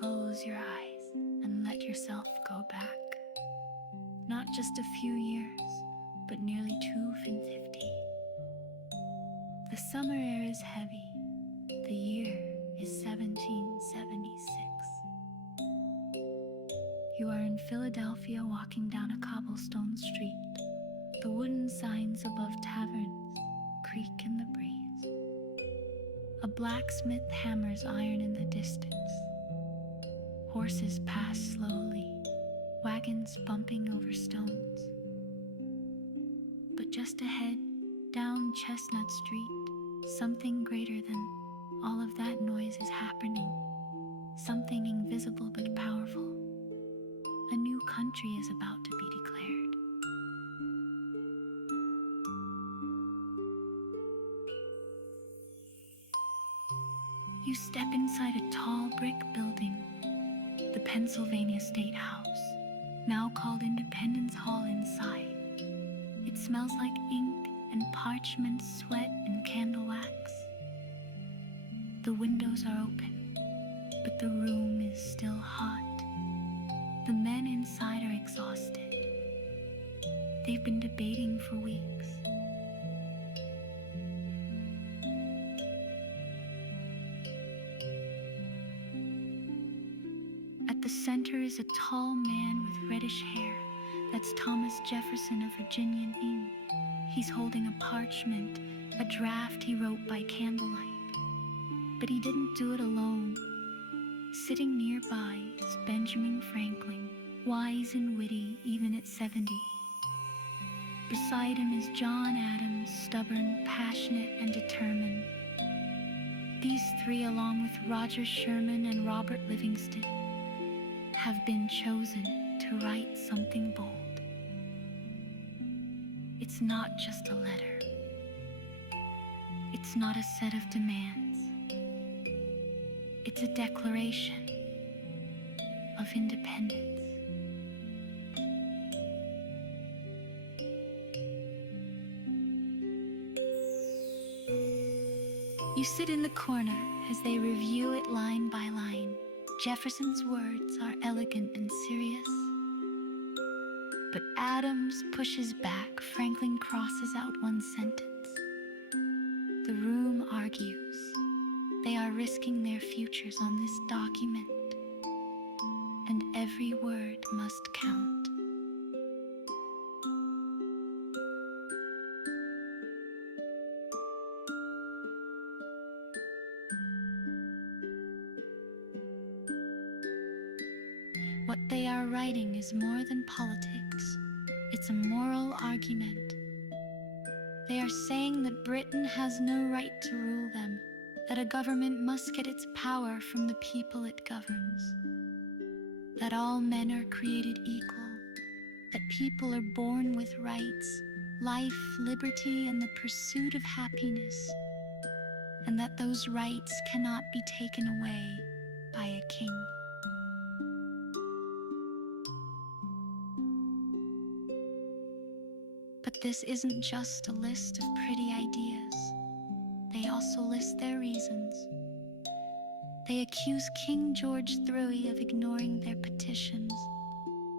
close your eyes and let yourself go back. Not just a few years, but nearly 250. The summer air is heavy. The year is 1776. You are in Philadelphia walking down a cobblestone street. The wooden signs above taverns creak in the breeze. A blacksmith hammers iron in the distance. Horses pass slowly, wagons bumping over stones. But just ahead, down Chestnut Street, something greater than all of that noise is happening. Something invisible but powerful. A new country is about to be declared. You step inside a tall brick building, the Pennsylvania State House, now called Independence Hall inside. It smells like ink and parchment, sweat and candle wax. The windows are open, but the room is still hot. The men inside are exhausted. They've been debating for weeks. At the center is a tall man with reddish hair. That's Thomas Jefferson of Virginian ink. He's holding a parchment, a draft he wrote by candlelight. But he didn't do it alone. Sitting nearby is Benjamin Franklin, wise and witty even at 70. Beside him is John Adams, stubborn, passionate, and determined. These three, along with Roger Sherman and Robert Livingston, have been chosen to write something bold. It's not just a letter. It's not a set of demands. It's a declaration of independence. You sit in the corner as they review it line by line. Jefferson's words are elegant and serious, but Adams pushes back. Franklin crosses out one sentence. The room argues. They are risking their futures on this document, and every word must count. What they are writing is more than politics. It's a moral argument. They are saying that Britain has no right to rule them, that a government must get its power from the people it governs, that all men are created equal, that people are born with rights, life, liberty, and the pursuit of happiness, and that those rights cannot be taken away by a king. But this isn't just a list of pretty ideas. They also list their reasons. They accuse King George III of ignoring their petitions,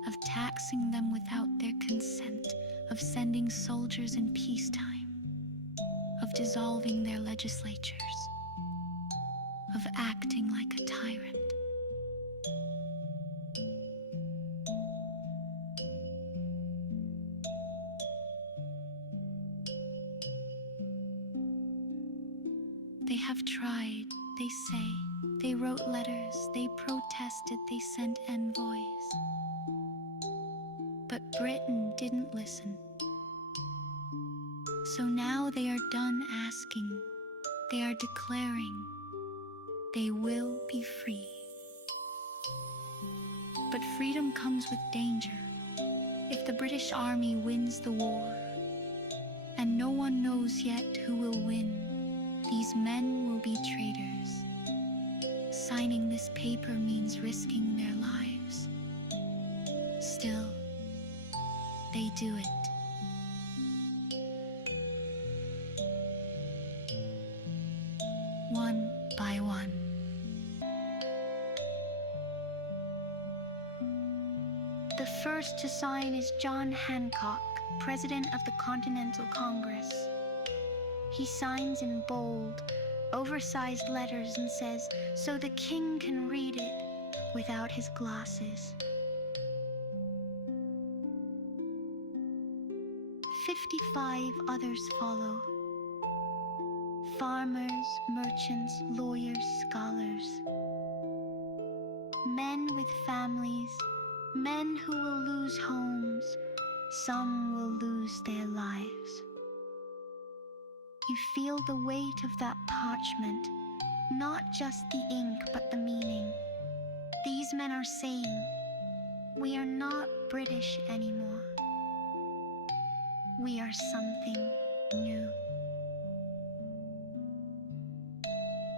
of taxing them without their consent, of sending soldiers in peacetime, of dissolving their legislatures, of acting like a tyrant. They have tried, they say. They wrote letters, they protested, they sent envoys. But Britain didn't listen. So now they are done asking. They are declaring they will be free. But freedom comes with danger. If the British Army wins the war, and no one knows yet who will win, these men will be traitors. Signing this paper means risking their lives. Still, they do it. One by one. first to sign is John Hancock, President of the Continental Congress. He signs in bold, oversized letters and says, so the king can read it without his glasses. 55 others follow. Farmers, merchants, lawyers, scholars. Men with families, men who will lose homes, some will lose their lives. You feel the weight of that parchment, not just the ink but the meaning. These men are saying, we are not British anymore. We are something new.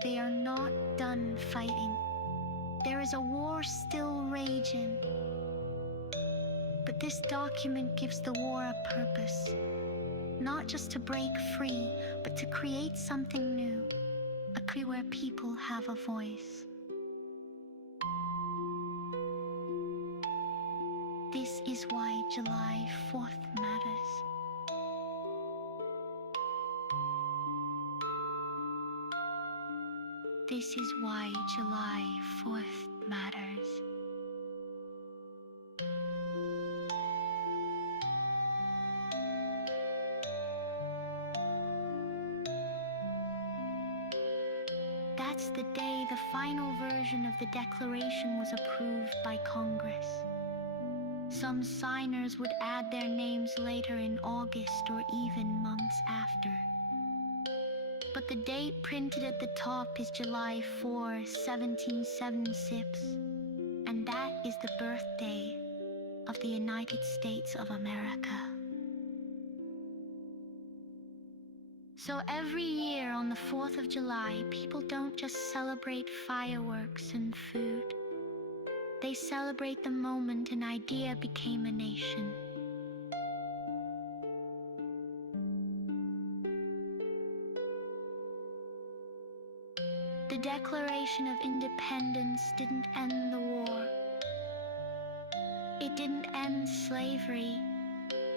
They are not done fighting. There is a war still raging. But this document gives the war a purpose, not just to break free, but to create something new, a country where people have a voice. This is why July 4th matters. This is why July 4th matters. That's the day the final version of the Declaration was approved by Congress. Some signers would add their names later in August or even months after. But the date printed at the top is July 4, 1776, and that is the birthday of the United States of America. So every year on the 4th of July, people don't just celebrate fireworks and food. They celebrate the moment an idea became a nation. The Declaration of Independence didn't end the war. It didn't end slavery.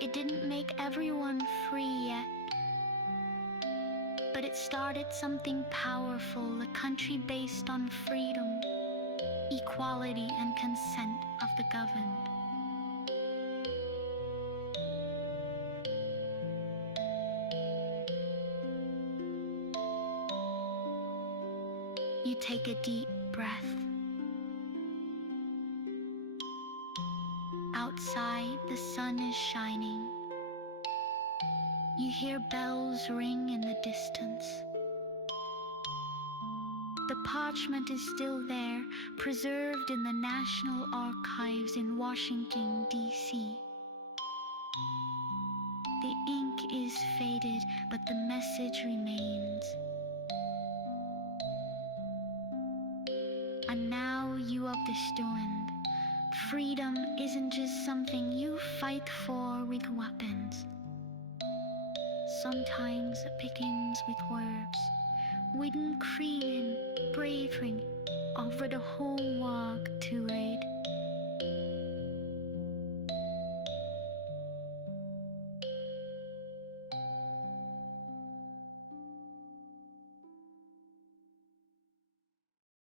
It didn't make everyone free yet. But it started something powerful, a country based on freedom, equality, and consent of the governed. You take a deep breath. Outside, the sun is shining. You hear bells ring in the distance. The parchment is still there, preserved in the National Archives in Washington, D.C. The ink is faded, but the message remains. And now you understand. Freedom isn't just something you fight for with weapons. Sometimes it begins with words, with cream, bravery, over the whole walk to a